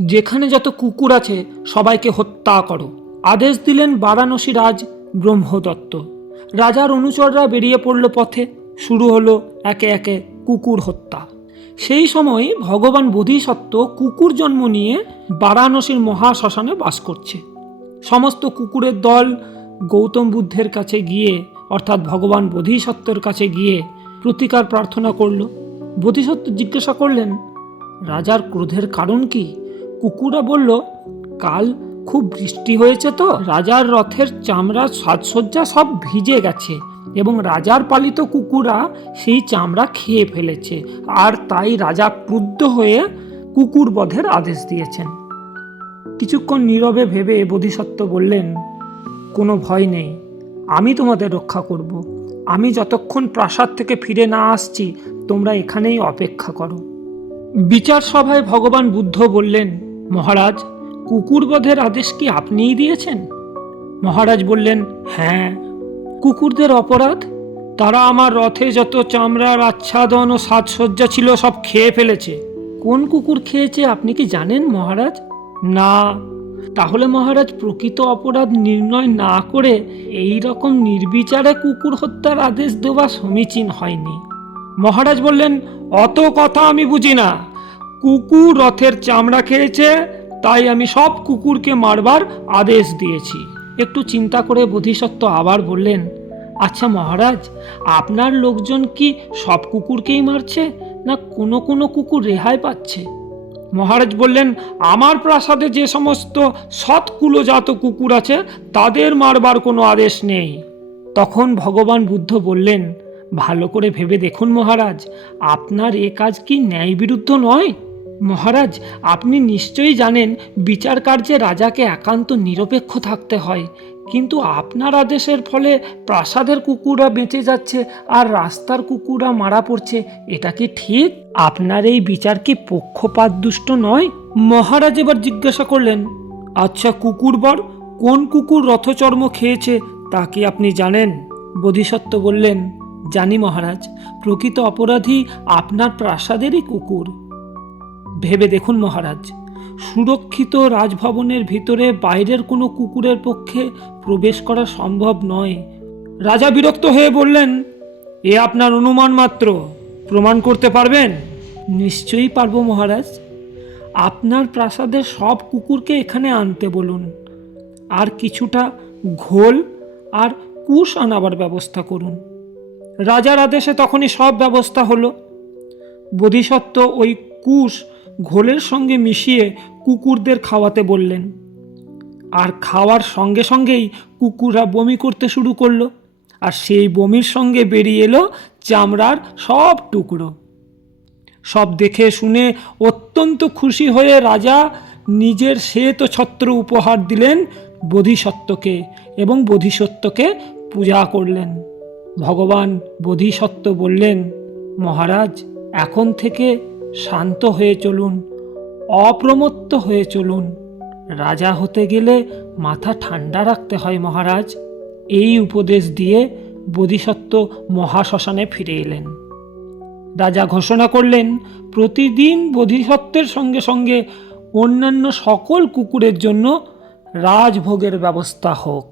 যেখানে যত কুকুর আছে সবাইকে হত্যা করো। আদেশ দিলেন বারাণসী রাজ ব্রহ্মদত্ত। রাজার অনুচররা বেরিয়ে পড়ল পথে। শুরু হলো একে একে কুকুর হত্যা। সেই সময় ভগবান বোধিসত্ত্ব কুকুর জন্ম নিয়ে বারাণসীর মহাশ্মশানে বাস করছে। সমস্ত কুকুরের দল গৌতম বুদ্ধের কাছে গিয়ে, অর্থাৎ ভগবান বোধিসত্ত্বের কাছে গিয়ে প্রতিকার প্রার্থনা করল। বোধিসত্ত্ব জিজ্ঞাসা করলেন, রাজার ক্রোধের কারণ কি? কুকুররা বলল, কাল খুব বৃষ্টি হয়েছে তো রাজার রথের চামড়ার সাজসজ্জা সব ভিজে গেছে এবং রাজার পালিত কুকুররা সেই চামড়া খেয়ে ফেলেছে, আর তাই রাজা ক্রুদ্ধ হয়ে কুকুর বধের আদেশ দিয়েছেন। কিছুক্ষণ নীরবে ভেবে বোধিসত্ত্ব বললেন, কোনো ভয় নেই, আমি তোমাদের রক্ষা করব। আমি যতক্ষণ প্রাসাদ থেকে ফিরে না আসছি তোমরা এখানেই অপেক্ষা করো। বিচার সভায় ভগবান বুদ্ধ বললেন, মহারাজ, কুকুর বধের আদেশ কি আপনিই দিয়েছেন? মহারাজ বললেন, হ্যাঁ। কুকুরদের অপরাধ? তারা আমার রথে যত চামড়ার আচ্ছাদন ও সাজসজ্জা ছিল সব খেয়ে ফেলেছে। কোন কুকুর খেয়েছে আপনি কি জানেন মহারাজ? না। তাহলে মহারাজ, প্রকৃত অপরাধ নির্ণয় না করে এই রকম নির্বিচারে কুকুর হত্যার আদেশ দেওয়া সমীচীন হয়নি। মহারাজ বললেন, অত কথা আমি বুঝি না। কুকুর রথের চামড়া খেয়েছে, তাই আমি সব কুকুরকে মারবার আদেশ দিয়েছি। একটু চিন্তা করে বোধিসত্ত্ব আবার বললেন, আচ্ছা মহারাজ, আপনার লোকজন কি সব কুকুরকেই মারছে, না কোনো কোনো কুকুর রেহাই পাচ্ছে? মহারাজ বললেন, আমার প্রাসাদে যে সমস্ত সৎকুলজাত কুকুর আছে তাদের মারবার কোনো আদেশ নেই। তখন ভগবান বুদ্ধ বললেন, ভালো করে ভেবে দেখুন মহারাজ, আপনার এ কাজ কি ন্যায় বিরুদ্ধ নয়? মহারাজ, আপনি নিশ্চয়ই জানেন বিচার কার্যে রাজাকে একান্ত নিরপেক্ষ থাকতে হয়, কিন্তু আপনার আদেশের ফলে প্রাসাদের কুকুররা বেঁচে যাচ্ছে আর রাস্তার কুকুররা মারা পড়ছে। এটা কি ঠিক? আপনার এই বিচার কি পক্ষপাতদুষ্ট নয়? মহারাজ এবার জিজ্ঞাসা করলেন, আচ্ছা কুকুরবর, কোন কুকুর রথচর্ম খেয়েছে তা কি আপনি জানেন? বোধিসত্ত্ব বললেন, জানি মহারাজ, প্রকৃত অপরাধী আপনার প্রাসাদেরই কুকুর। ভেবে দেখুন মহারাজ, সুরক্ষিত রাজভবনের ভিতরে বাইরের কোনো কুকুরের পক্ষে প্রবেশ করা সম্ভব নয়। রাজা বিরক্ত হয়ে বললেন, এ আপনার অনুমান মাত্র, প্রমাণ করতে পারবেন? নিশ্চয়ই পারবো মহারাজ। আপনার প্রাসাদের সব কুকুরকে এখানে আনতে বলুন, আর কিছুটা ঘোল আর কুশ আনাবার ব্যবস্থা করুন। রাজার আদেশে তখনই সব ব্যবস্থা হলো। বোধিসত্ত্ব ওই কুশ ঘোলের সঙ্গে মিশিয়ে কুকুরদের খাওয়াতে বললেন, আর খাওয়ার সঙ্গে সঙ্গেই কুকুররা বমি করতে শুরু করলো, আর সেই বমির সঙ্গে বেরিয়ে এলো চামড়ার সব টুকরো। সব দেখে শুনে অত্যন্ত খুশি হয়ে রাজা নিজের শ্বেত ছত্র উপহার দিলেন বোধিসত্ত্বকে এবং বোধিসত্ত্বকে পূজা করলেন। ভগবান বোধিসত্ত্ব বললেন, মহারাজ, এখন থেকে শান্ত হয়ে চলুন, অপ্রমত্ত হয়ে চলুন। রাজা হতে গেলে মাথা ঠান্ডা রাখতে হয় মহারাজ। এই উপদেশ দিয়ে বোধিসত্ত্ব মহাশ্মশানে ফিরে এলেন। রাজা ঘোষণা করলেন, প্রতিদিন বোধিসত্ত্বের সঙ্গে সঙ্গে অন্যান্য সকল কুকুরের জন্য রাজভোগের ব্যবস্থা হোক।